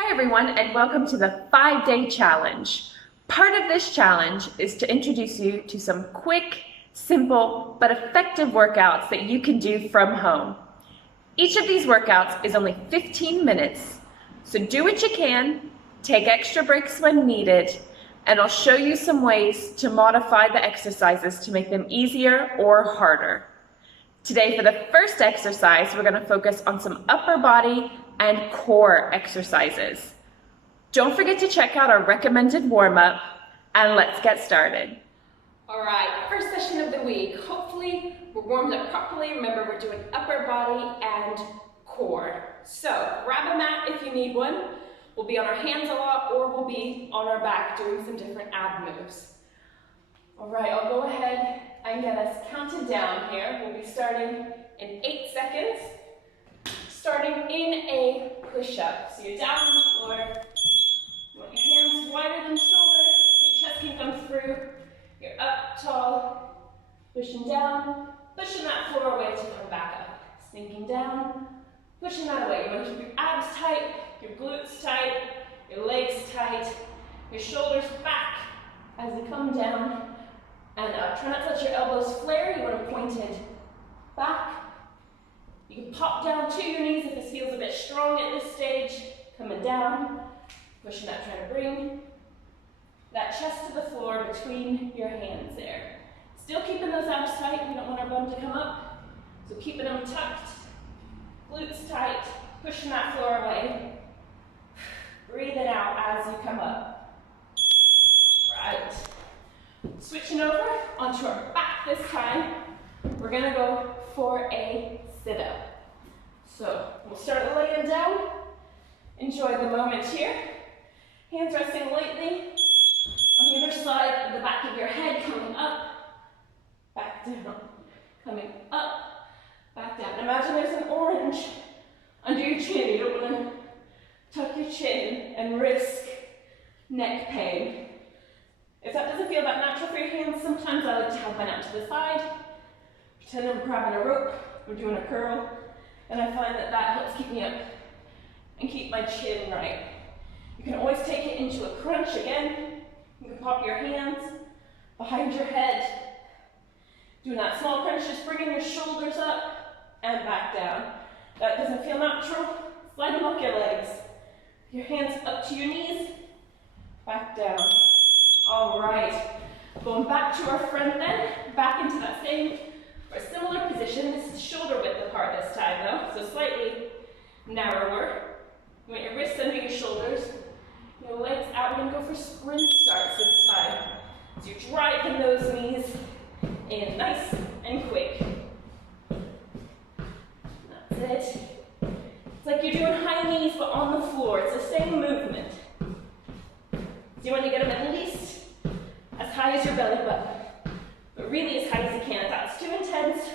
Hi everyone, and welcome to the 5-day challenge. Part of this challenge is to introduce you to some quick, simple, but effective workouts that you can do from home. Each of these workouts is only 15 minutes, so do what you can, take extra breaks when needed, and I'll show you some ways to modify the exercises to make them easier or harder. Today, for the first exercise, we're going to focus on some upper body and core exercises. Don't forget to check out our recommended warm-up, and let's get started. All right, first session of the week. Hopefully we're warmed up properly. Remember, we're doing upper body and core. So grab a mat if you need one. We'll be on our hands a lot, or we'll be on our back doing some different ab moves. All right, I'll go ahead and get us counted down here. We'll be starting in 8 seconds. Starting in a push-up. So you're down on the floor. You want your hands wider than shoulder, so your chest can come through. You're up tall, pushing down, pushing that floor away to come back up. Sinking down, pushing that away. You want to keep your abs tight, your glutes tight, your legs tight, your shoulders back as you come down and up. Try not to let your elbows flare. You want to point it back. You can pop down to your knees if this feels a bit strong at this stage. Coming down, pushing that, trying to bring that chest to the floor between your hands there. Still keeping those abs tight. We don't want our bum to come up. So keeping them tucked, glutes tight, pushing that floor away. Breathe it out as you come up. Right. Switching over onto our back this time. We're gonna go for a sit-up. So we'll start laying down. Enjoy the moment here. Hands resting lightly on the other side of the back of your head, coming up, back down, coming up, back down. Imagine there's an orange under your chin. You don't want to tuck your chin and risk neck pain. If that doesn't feel that natural for your hands, sometimes I like to have mine out to the side. Pretend I'm grabbing a rope. We're doing a curl, and I find that that helps keep me up and keep my chin right. You can always take it into a crunch again. You can pop your hands behind your head. Doing that small crunch, just bringing your shoulders up and back down. That doesn't feel natural, slide them up your legs. Your hands up to your knees, back down. All right, going back to our front then, back into that same or a similar position. This is shoulder width apart this time though, so slightly narrower. You want your wrists under your shoulders, your legs out. We're gonna go for sprint starts this time. So you're driving those knees in nice and quick. That's it. It's like you're doing high knees but on the floor. It's the same movement. So you want to get them at least as high as your belly button. But really as high as you can. If that's too intense,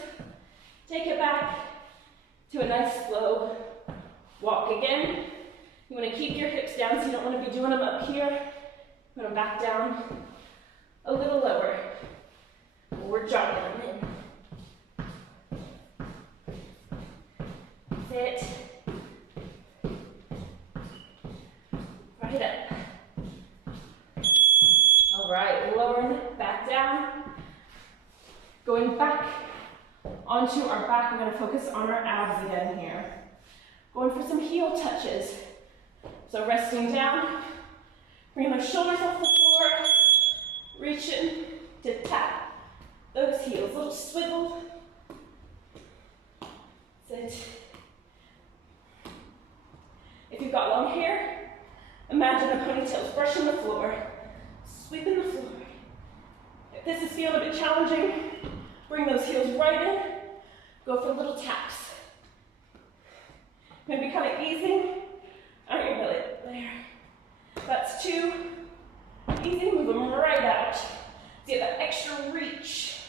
take it back to a nice slow walk again. You want to keep your hips down, so you don't want to be doing them up here. You want them back down a little lower. We're jogging them in. Sit. Right up. All right, lowering back down. Going back onto our back, we're going to focus on our abs again here. Going for some heel touches. So resting down, bring my shoulders off the floor, reaching to tap those heels, little swivel. Sit. If you've got long hair, imagine a ponytail is brushing the floor, sweeping the floor. If this is feeling a bit challenging, bring those heels right in, go for little taps. Maybe kind of easing out your belly, there. That's 2. Easy, move them right out. So you have that extra reach,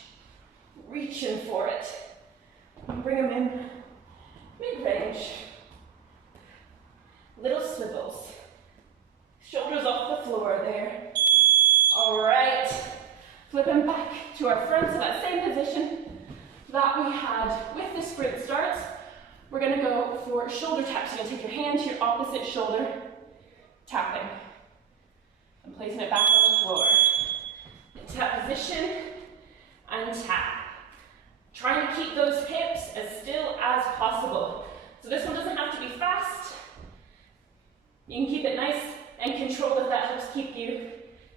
reaching for it. And bring them in mid-range. Little swivels. Shoulders off the floor there. All right. Flipping back to our front, so that same position that we had with the sprint starts. We're going to go for shoulder taps. You're going to take your hand to your opposite shoulder. tapping, and placing it back on the floor. Into that position, and tap. Trying to keep those hips as still as possible. So this one doesn't have to be fast. You can keep it nice and controlled if that helps keep you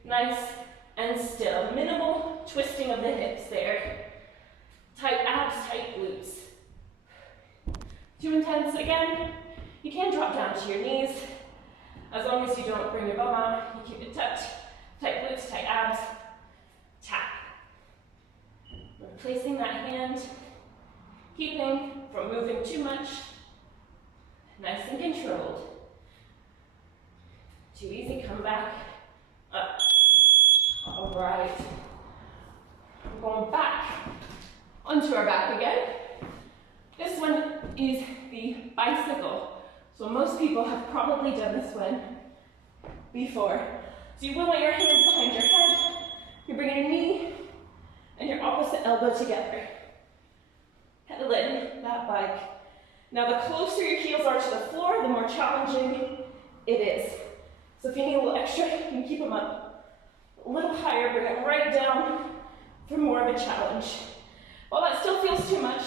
nice and still. Minimal twisting of the hips there. Tight abs, tight glutes. Too intense again. You can drop down to your knees. As long as you don't bring your bum out, you keep it tucked. Tight glutes, tight abs. Tap. Placing that hand, keeping from moving too much, nice and controlled. Too easy, come back, up. All right. We're going back onto our back again. This one is the bicycle. So most people have probably done this one before. So you will want your hands behind your head. You're bringing your knee and your opposite elbow together. Pedal in that bike. Now the closer your heels are to the floor, the more challenging it is. So if you need a little extra, you can keep them up a little higher, bring them right down for more of a challenge. While that still feels too much,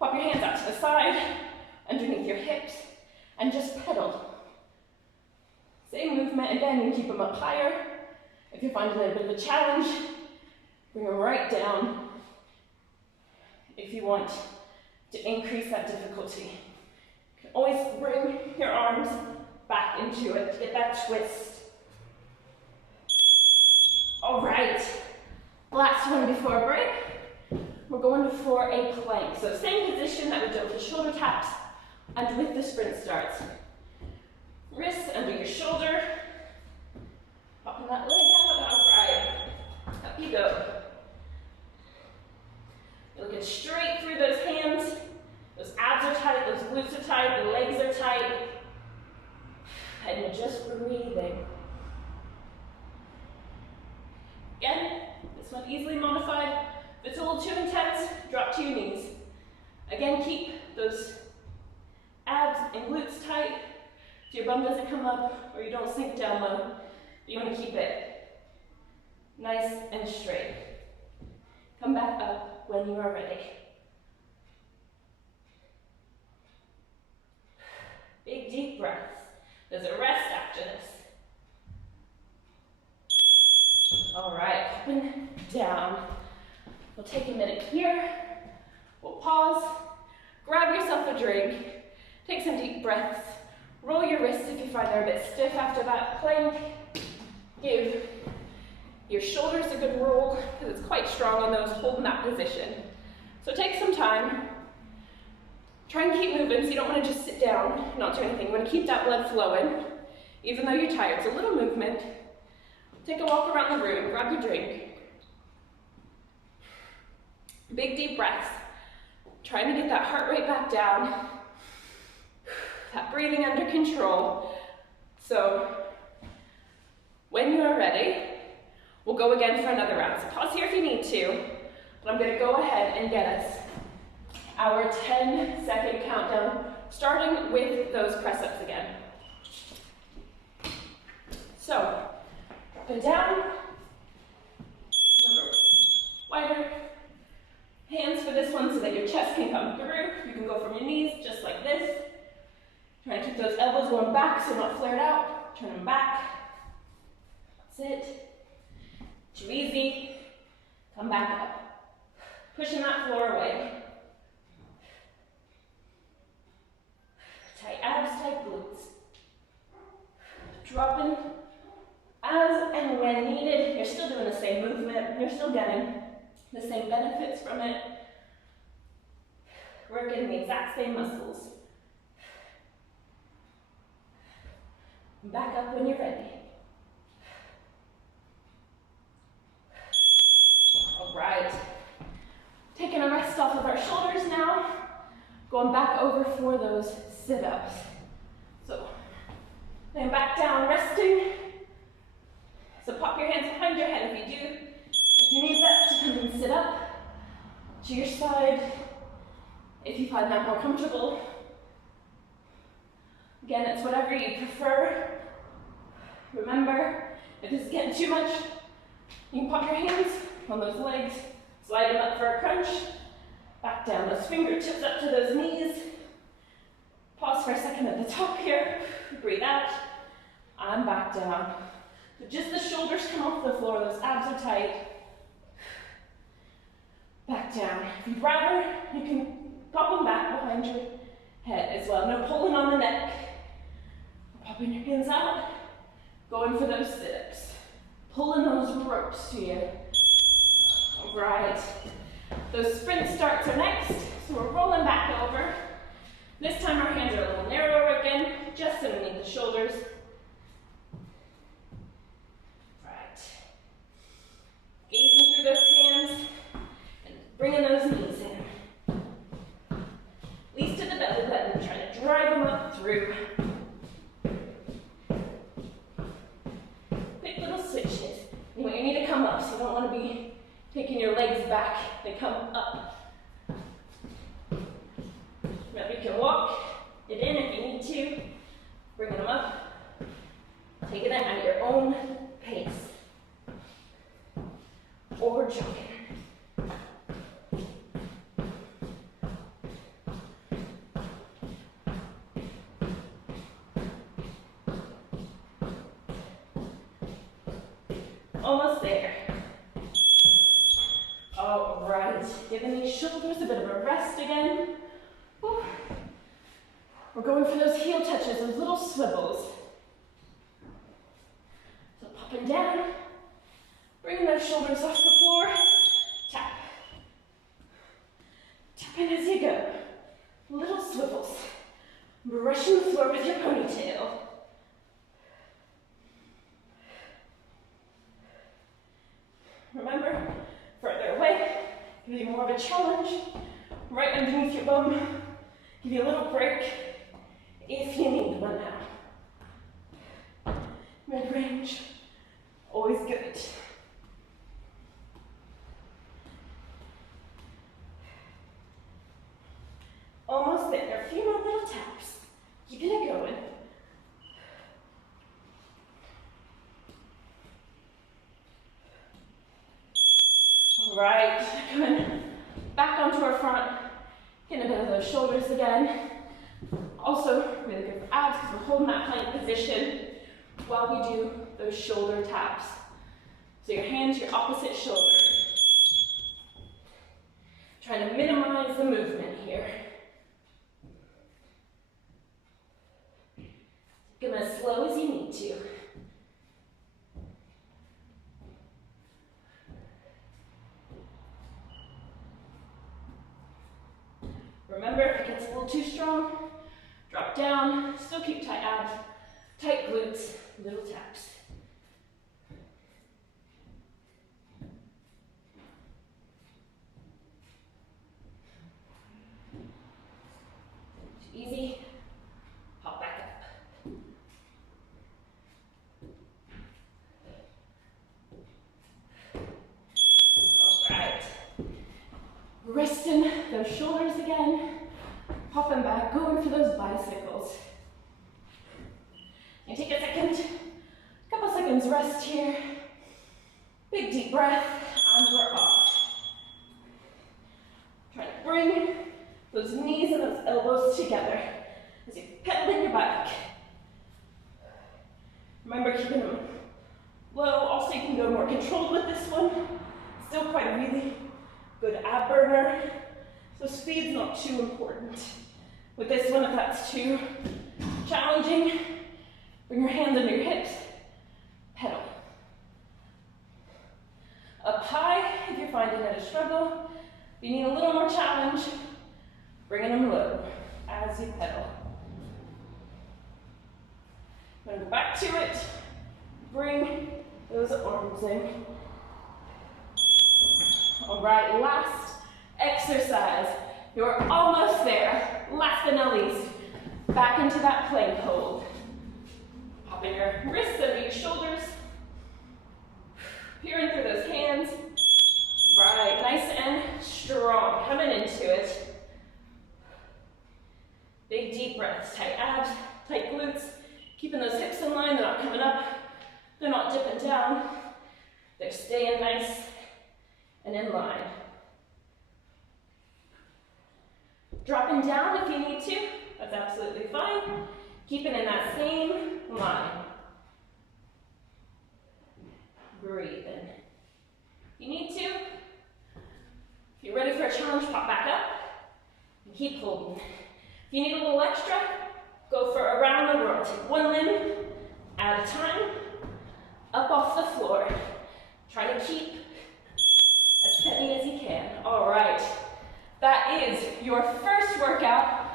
pop your hands out to the side, underneath your hips, and just pedal. Same movement, again, you can keep them up higher. If you're finding it a bit of a challenge, bring them right down if you want to increase that difficulty. You can always bring your arms back into it to get that twist. All right, last one before a break. We're going for a plank. So same position that we did with the shoulder taps and with the sprint starts. Wrists under your shoulder. Popping that leg out. All right, up you go. You're looking straight through those hands. Those abs are tight, those glutes are tight, the legs are tight. And you're just breathing. Again, this one easily modified. If it's a little too intense, drop to your knees. Again, keep those abs and glutes tight so your bum doesn't come up or you don't sink down low. You want to keep it nice and straight. Come back up when you are ready. Big deep breaths. There's a rest after this. All right, up and down. We'll take a minute here. We'll pause. Grab yourself a drink. Take some deep breaths. Roll your wrists if you find they're a bit stiff after that plank. Give your shoulders a good roll because it's quite strong on those holding that position. So take some time. Try and keep moving so you don't want to just sit down and not do anything. You want to keep that blood flowing even though you're tired. It's a little movement. Take a walk around the room, grab your drink. Big deep breaths. Trying to get that heart rate back down. That breathing under control. So when you are ready, we'll go again for another round. So pause here if you need to, but I'm going to go ahead and get us our 10-second countdown, starting with those press-ups again. So, up and down, wider, hands for this one so that your chest can come through. You can go from your knees, just like this. Try to keep those elbows going back so they're not flared out. Turn them back. That's it. Too easy. Come back up. Pushing that floor away. Tight abs, tight glutes. Dropping as and when needed. You're still doing the same movement. You're still getting the same benefits from it. Working the exact same muscles. Back up when you're ready. All right. Taking a rest off of our shoulders now. Going back over for those sit-ups. So, laying back down, resting. So pop your hands behind your head if you do. If you need that, so come and sit up to your side if you find that more comfortable. Again, it's whatever you prefer. Remember, if this is getting too much, you can pop your hands on those legs, slide them up for a crunch, back down, those fingertips up to those knees. Pause for a second at the top here, breathe out, and back down. So just the shoulders come off the floor, those abs are tight. Back down. If you'd rather, you can pop them back behind your head as well. No pulling on the neck. Popping your hands out, going for those sit-ups. Pulling those ropes to you. All right. Those sprint starts are next, so we're rolling back over. This time our hands are a little narrower again, just underneath the shoulders. Right. Gazing through those hands and bringing those knees in. Knees to the belly button, trying to drive them up through. Quick little switches. You want your knee to come up, so you don't want to be taking your legs back. They come up. Remember, you can walk it in if you need to. Bringing them up. Take it in at your own pace. Or jogging. Almost there. All right, giving these shoulders a bit of a rest again. Whew. We're going for those heel touches, those little swivels. So popping down, bringing those shoulders off the floor, tap. Tapping as you go. Little swivels. Brushing the floor with your ponytail. Remember, further away, give you more of a challenge. Right underneath your bum. Give you a little break if you need one now. Mid-range, always good. Almost there, a few more little taps. Keeping it going. All right, coming back onto our front. Getting a bit of those shoulders again. Also, really good for abs because we're holding that plank position while we do those shoulder taps. So your hands, your opposite shoulder. Trying to minimize the movement here. Go as slow as you need to. Remember, if it gets a little too strong, drop down, still keep tight abs, tight glutes, little taps. Too easy, hop back up. All right. Resting those shoulders again, popping back, going for those bicycles. And take a couple seconds rest here. Big deep breath, and we're off. Try to bring those knees and those elbows together as you pedal in your bike. Remember keeping them low, also you can go more controlled with this one. Still quite a really good ab burner, so speed's not too important. With this one, if that's too challenging, bring your hands under your hips, pedal. Up high if you're finding it a struggle. If you need a little more challenge, bringing them low as you pedal. I'm going to go back to it. Bring those arms in. All right, last exercise. You're almost there. Last but not least, back into that plank hold. Popping your wrists under your shoulders. Peering through those hands. Right, nice and strong. Coming into it. Big deep breaths, tight abs, tight glutes. Keeping those hips in line, they're not coming up. They're not dipping down. They're staying nice and in line. Dropping down if you need to, that's absolutely fine. Keep it in that same line. Breathe in. If you need to, if you're ready for a challenge, pop back up and keep holding. If you need a little extra, go for around the world. Take one limb at a time, up off the floor. Try to keep as steady as you can. All right, that is your first workout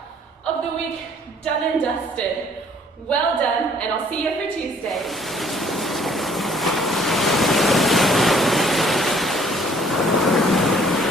of the week done and dusted. Well done, and I'll see you for Tuesday.